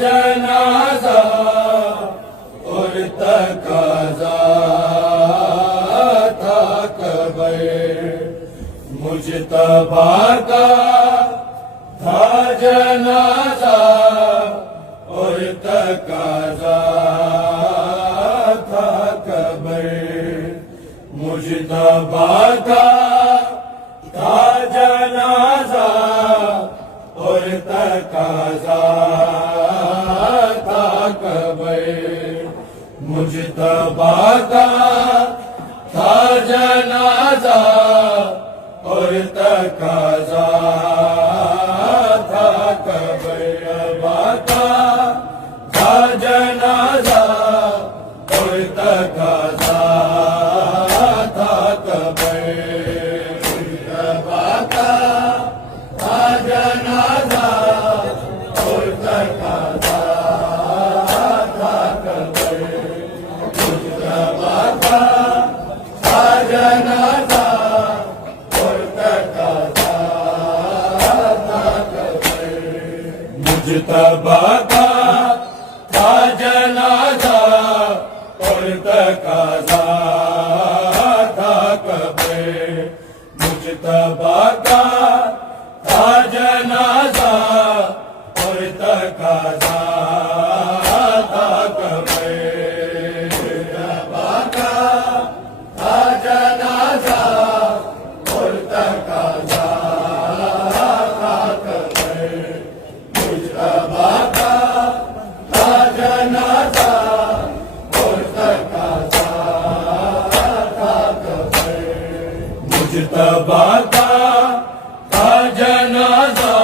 जनाजा और तकाजा था कबर मुजतबा का था जनाजा और तकाजा था कबर मुजतबा का था जनाजा और तकाजा था कबर मुजतबा का था जनाजा और तकाजा था कबर बाका था जनाजा और तकाजा था कबर बाका था जनाजा और तकाजा था कबर मुजतबा का था जनाजा और तकाजा था कबर मुजतबा का था जनाजा और तकाजा था कबर मुजतबा का था जनाजा और तकाजा था कबर मुजतबा का था जनाजा और तकाजा था कबर मुजतबा का था जनाजा और तकाजा था कबर मुजतबा का था जनाजा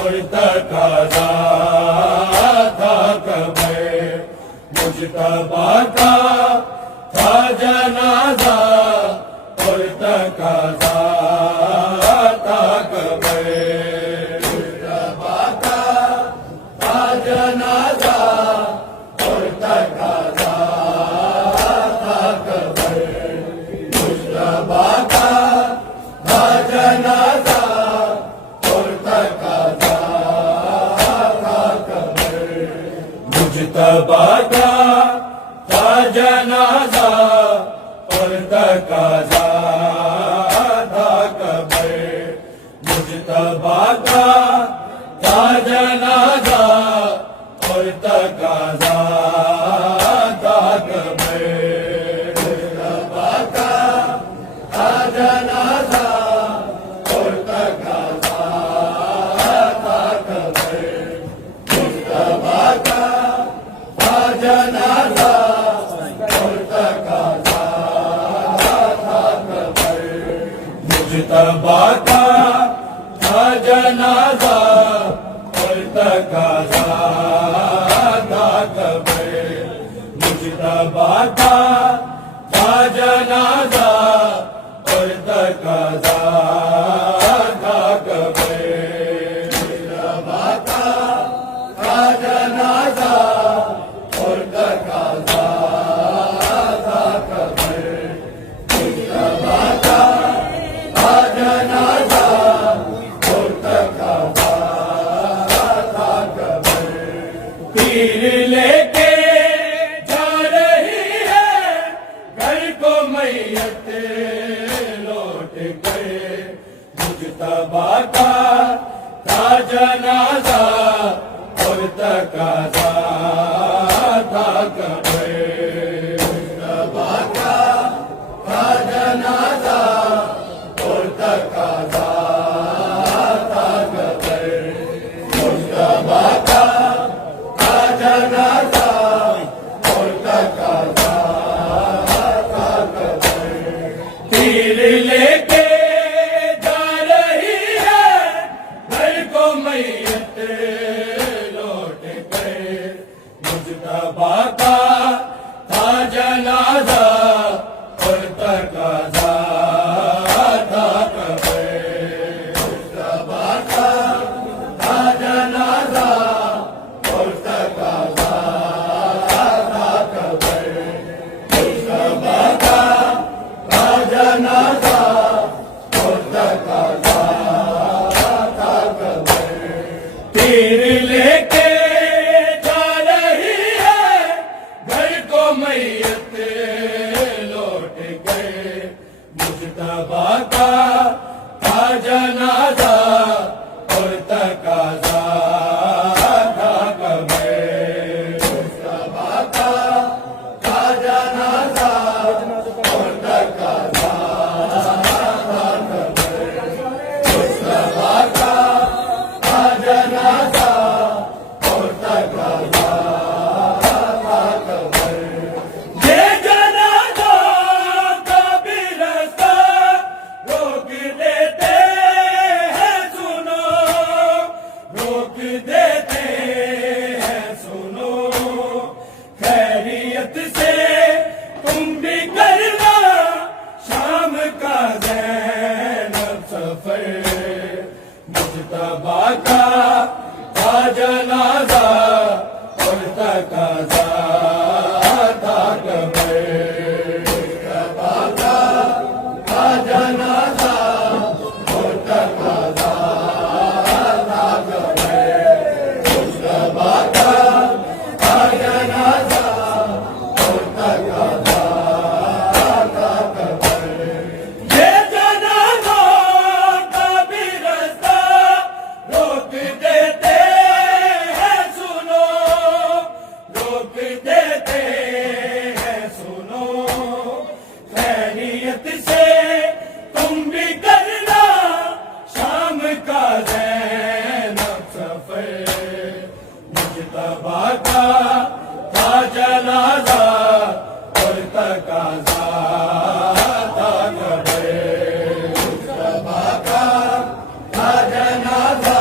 और तकाजा था कबर मुजतबा का था जनाजा और तकाजा था कबर मुजतबा का था जनाजा और तकाजा था कबर मुजतबा का था जनाजा और तकाजा था कबर मुजतबा का था जनाजा और तकाजा था कबर मुजतबा का था जनाजा और तकाजा था कबर मुजतबा का था जनाजा और तकाजा था कबर मुजतबा का था जनाजा और तकाजा था कबर मुजतबा का था जनाजा और तकाजा था कबर मुजतबा का था जनाजा और तकाजा था कबर मुजतबा का था जनाजा और तकाजा था कबर मुजतबा का था जनाजा और तकाजा था कबर तीर लेके जा रही है घर को मैयत लौट गए मुजतबा का था जनाजा और तकाजा था कबर मुजतबा का था जनाजा और तकाजा था कबर मुजतबा का था जनाजा और तकाजा था कबर तीर लेके जा रही है घर को मैयत लौट गए मुजतबा का मुजतबा का था जनाजा और तकाजा था कब्र। मुजतबा का था जनाजा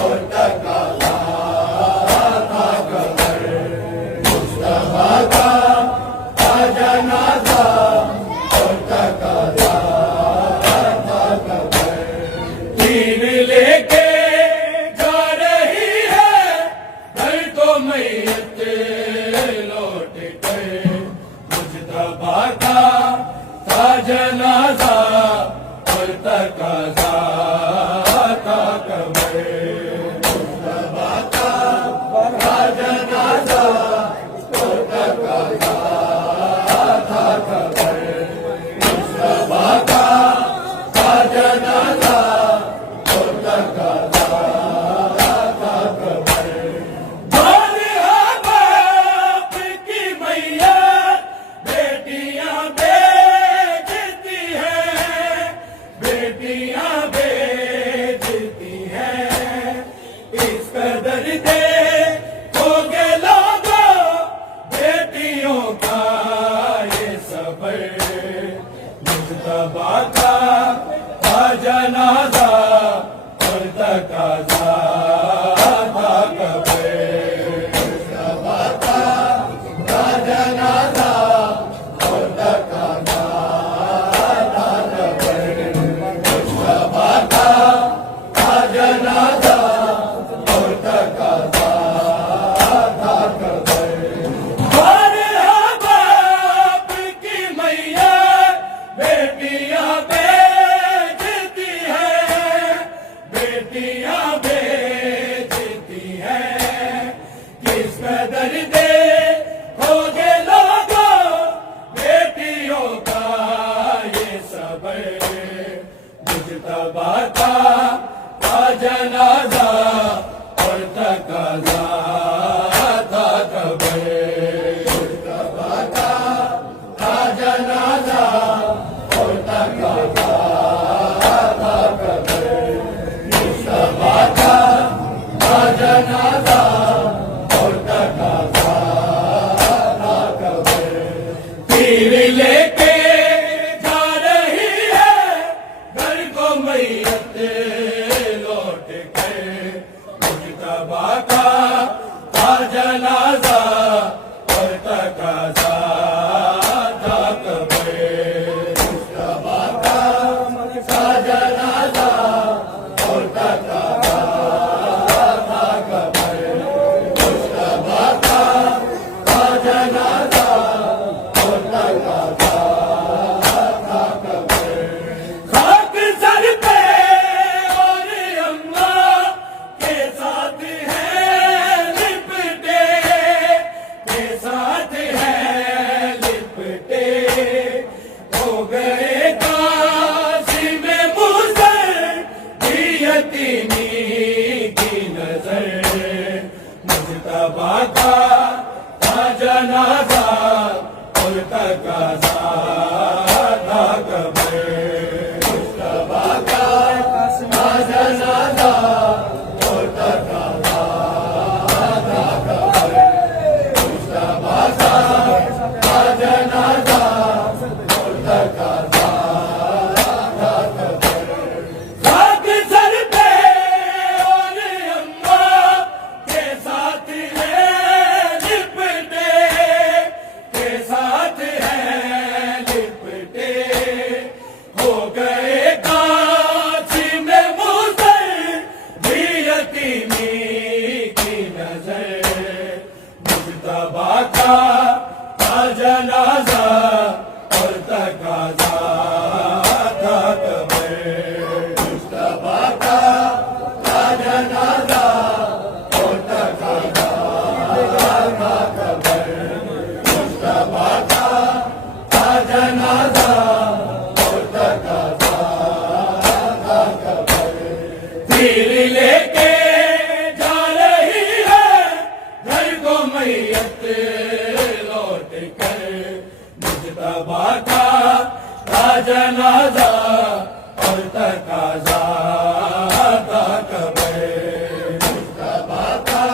और तकाजा था कब्र। मुजतबा का था जनाजा और तकाजा था कब्र। तीर लेके जा रही है घर को मैयत लौट कर। मुजतबा का था जनाजा और तकाजा था कब्र। मुजतबा का था जनाजा और तकाजा था कब्र। मुजतबा का था जनाजा और तकाजा था कब्र। बालिया बाप की मैया बेटियां बेचती हैं, बेटियां बेचती हैं। इस कदर दे होगे लोगों बेटियों का ये सबर। मुजतबा का था जनाजा और तकाजा था कब्र। मुजतबा का था जनाजा और तकाजा था कब्र। मुजतबा का था जनाजा और तकाजा था कब्र। बालिया बाप की मैया बेटियां बेचती हैं, बेटियां बेचती हैं। किस कदर दे होगे लोगों बेटियों का ये सबर। मुजतबा का था जनाजा और तकाजा था कब्र। मुजतबा का था जनाजा और तकाजा था कब्र। मुजतबा का था जनाजा और तकाजा था कब्र। तीर लेके जा रही है घर को मैयत लौट कर। मुजतबा का था जनाजा और तकाजा था कब्र। मुजतबा का था जनाजा और तकाजा था कब्र। मुजतबा का था जनाजा और तकाजा था कब्र। खाक सर पे और अम्मा के साथ है लिपटे, के साथ है लिपटे। हो गए कासिम मुज़र भी यतीमी की नजर। मुजतबा का था जनाजा और तकाजा था कब्र। मुजतबा का था जनाजा और तकाजा था कब्र। मुजतबा का था जनाजा और तकाजा था कब्र। खाक सर पे और अम्मा के साथ है लिपटे, के साथ है लिपटे। हो गए कासिम मुज़र भी यतीमी की नजर। मुजतबा का था जनाजा और तकाजा था कब्र। मुजतबा का था जनाजा और तकाजा था कब्र। मुजतबा का था जनाजा और तकाजा था कब्र। तीर लेके जा रही है घर को मैयत लौट कर। मुजतबा का था जनाजा और तकाजा था कब्र। मुजतबा का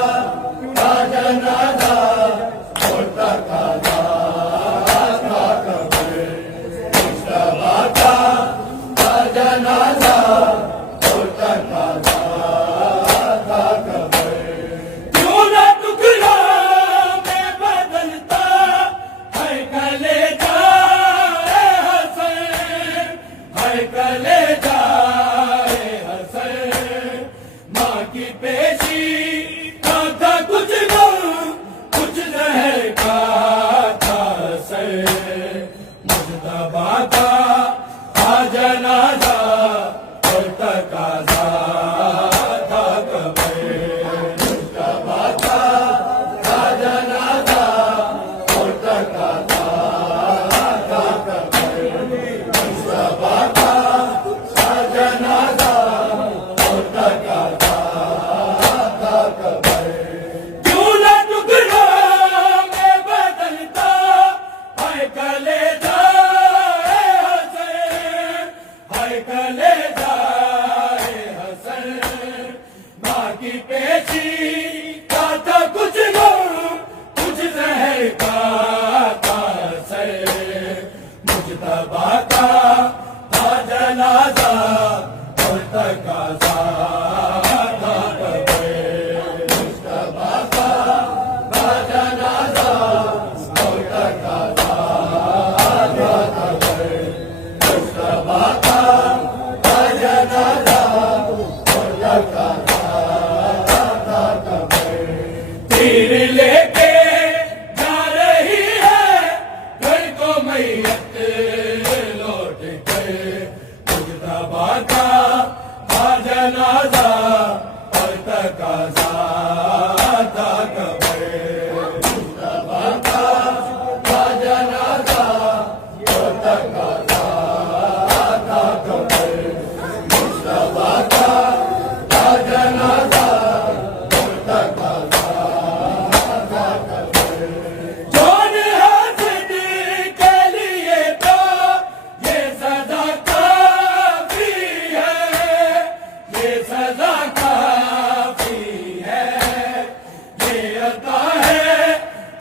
ये अता है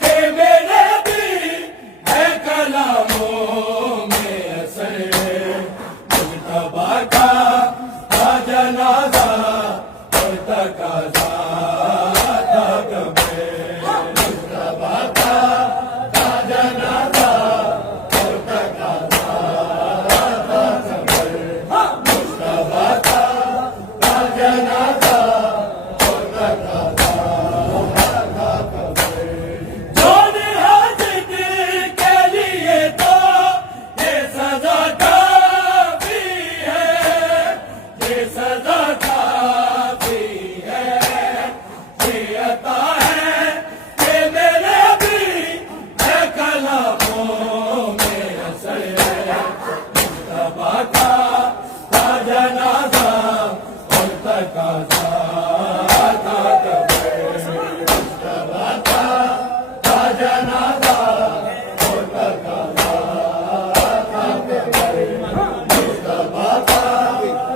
कि मेरे भी है कलामों में असर। मुजतबा का था जनाजा और तकाजा था कब्र। मुजतबा का था जनाजा और तकाजा था कब्र। मुजतबा का था जनाजा और तकाजा था कब्र। जोने हाजिर के लिए तो ये सजा काफी है, ये सजा काफी है। ये अता है कि मेरे भी है कलामों में असर। मुजतबा का था जनाजा और तकाजा था कब्र। मुजतबा का था जनाजा और तकाजा था कब्र। मुजतबा का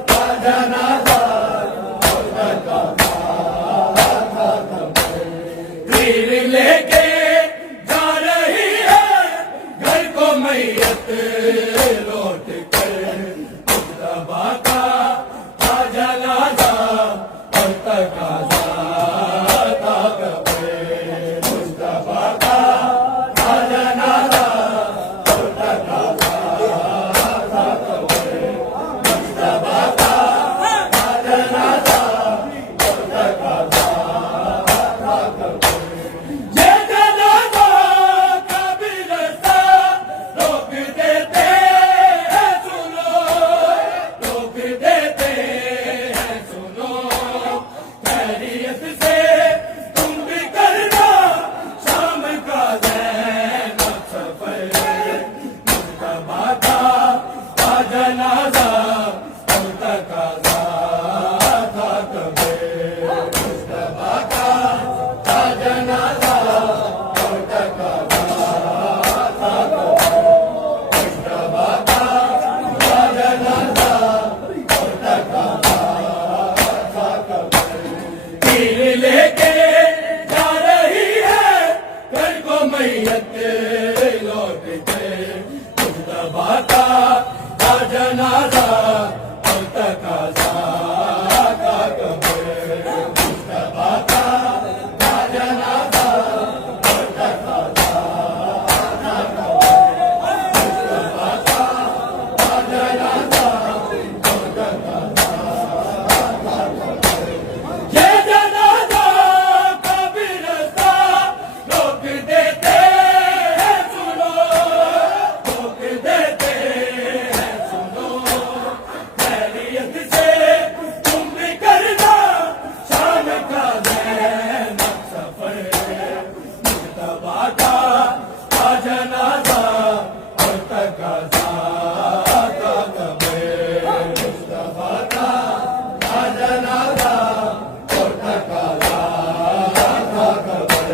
था जनाजा और तकाजा था कब्र। तीर लेके जा रही है घर को मैयत लौट कर। मुजतबा का था जनाजा और तकाजा था कब्र। मुजतबा का था जनाजा और तकाजा था कब्र। मुजतबा का था जनाजा और तकाजा था कब्र। ये जनाजा का भी रास्ता रोक देते हैं सुनो, रोक देते हैं सुनो। खैरियत से तुम भी करना शाम का ज़ैनब सफर। मुजतबा का था जनाजा और तकाजा था कब्र। मुजतबा का था जनाजा और तकाजा था कब्र। मुजतबा का था जनाजा और तकाजा था कब्र। तीर लेके जा रही है घर को मैयत लौट के। मुजतबा का था जनाजा और तकाजा था कब्र। मुजतबा का था जनाजा और तकाजा था कब्र। मुजतबा का था जनाजा और तकाजा था कब्र। ये जनाजा का भी रास्ता रोक देते हैं सुनो, रोक देते हैं सुनो। खैरियत से तुम भी करना शाम का ज़ैनब सफर। मुजतबा का था जनाजा और तकाजा था कब्र। मुजतबा का था जनाजा और तकाजा था कब्र।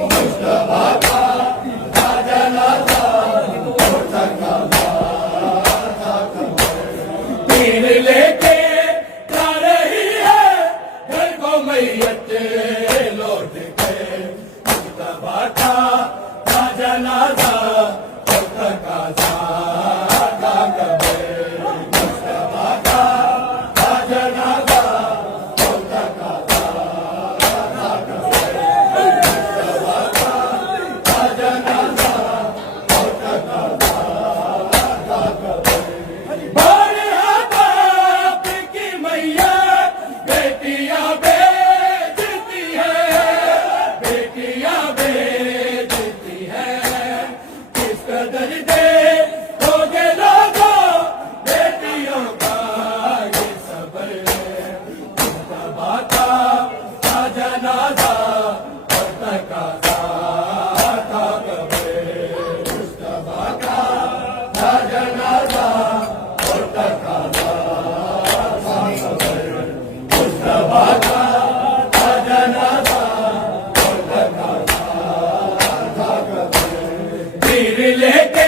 मुजतबा का था जनाजा और तकाजा था कब्र। तीर लेके जा रही है घर को मैयत लौट के। मुजतबा का था जनाजा और तकाजा था कब्र। मुजतबा का था जनाजा और तकाजा था कब्र। मुजतबा का था जनाजा और तकाजा था कब्र। बारहा बाप की मैया बेटियां बेचती है, बेटियां बेचती है। किस कदर दे दोगे लोगों बेटियों का ये सबर। मुजतबा का था जनाजा और तकाजा था कब्र। मुजतबा का था जनाजा और तकाजा था कब्र। मुजतबा का था जनाजा और तकाजा था कब्र। तीर लेके